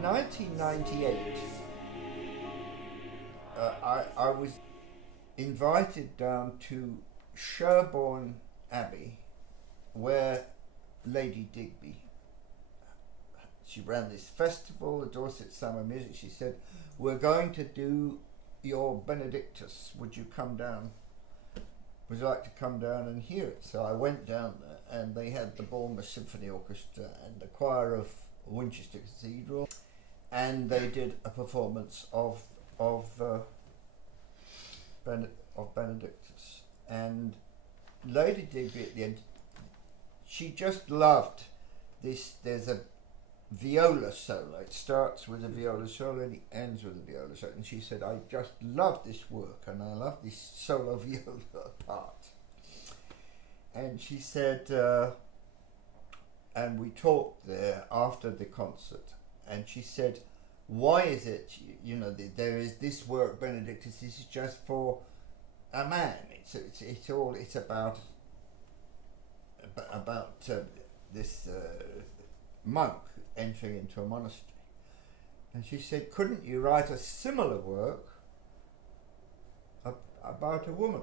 in 1998, I was invited down to Sherborne Abbey, where Lady Digby, she ran this festival, the Dorset Summer Music. She said, "We're going to do your Benedictus. Would you come down? Would you like to come down and hear it?" So I went down there, and they had the Bournemouth Symphony Orchestra and the choir of Winchester Cathedral, and they did a performance of Benedictus. And Lady Digby at the end, she just loved this. There's a viola solo. It starts with a viola solo and it ends with a viola solo. And she said, "I just love this work and I love this solo viola part." And she said, and we talked there after the concert, and she said, "Why is it, there is this work, Benedictus, this is just for a man. It's about this monk entering into a monastery." And she said, "Couldn't you write a similar work about a woman?"